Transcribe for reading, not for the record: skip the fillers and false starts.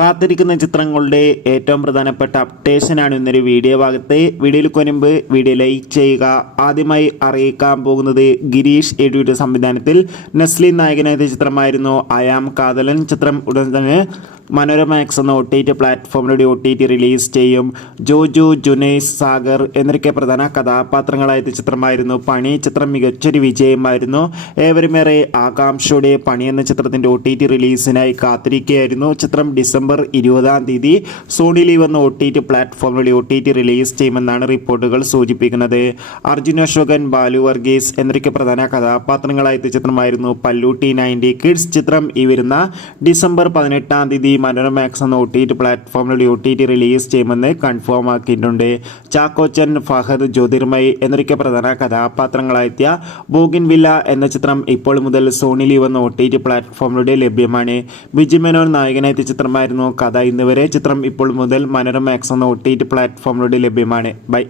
കാത്തിരിക്കുന്ന ചിത്രങ്ങളുടെ ഏറ്റവും പ്രധാനപ്പെട്ട അപ്ഡേഷനാണ് ഇന്നൊരു വീഡിയോ ഭാഗത്ത്. വീഡിയോയിൽ മുൻപ് വീഡിയോ ലൈക്ക് ചെയ്യുക. ആദ്യമായി അറിയിക്കാൻ പോകുന്നത് ഗിരീഷ് എഡിയുടെ സംവിധാനത്തിൽ നസ്ലിൻ നായകനായ ചിത്രമായിരുന്നു അയാം കാതലൻ. ചിത്രം ഉടൻ തന്നെ മനോരമ എക്സ് എന്ന OTT പ്ലാറ്റ്ഫോമിലൂടെ OTT റിലീസ് ചെയ്യും. ജോജു, ജുനൈസ്, സാഗർ എന്നൊക്കെ പ്രധാന കഥാപാത്രങ്ങളായ ചിത്രമായിരുന്നു പണി. ചിത്രം മികച്ചൊരു വിജയമായിരുന്നു. ഏവരുമേറെ ആകാംക്ഷയോടെ പണി എന്ന ചിത്രത്തിൻ്റെ OTT റിലീസിനായി കാത്തിരിക്കുകയായിരുന്നു. ചിത്രം ഡിസംബർ 20-ാം തീയതി സോണി ലീവ് എന്ന OTT പ്ലാറ്റ്ഫോമിലൂടെ OTT റിലീസ് ചെയ്യുമെന്നാണ് റിപ്പോർട്ടുകൾ സൂചിപ്പിക്കുന്നത്. അർജുൻ അശോകൻ, ബാലു വർഗീസ് എന്നൊക്കെ പ്രധാന കഥാപാത്രങ്ങളായ ചിത്രമായിരുന്നു പല്ലൂട്ടി 90 കിഡ്സ്. ചിത്രം ഈ വരുന്ന ഡിസംബർ 18-ാം തീയതി മനോരമ എക്സ് എന്ന OTT പ്ലാറ്റ്ഫോമിലൂടെ OTT റിലീസ് ചെയ്യുമെന്ന് കൺഫേം ആക്കിയിട്ടുണ്ട്. ചാക്കോച്ചൻ, ഫഹദ്, ജ്യോതിർമയ് എന്നൊക്കെ പ്രധാന കഥാപാത്രങ്ങളായെത്തിയ ബോഗിൻ വില്ല എന്ന ചിത്രം ഇപ്പോൾ മുതൽ സോണി ലീവ് എന്ന OTT പ്ലാറ്റ്ഫോമിലൂടെ ലഭ്യമാണ്. ബിജി മേനോൻ നായകനായ ചിത്രമായിരുന്നു കഥ. ഇന്നുവരെ ചിത്രം ഇപ്പോൾ മുതൽ മനോരമ എക്സ് എന്ന OTT പ്ലാറ്റ്ഫോമിലൂടെ ലഭ്യമാണ്. ബൈ.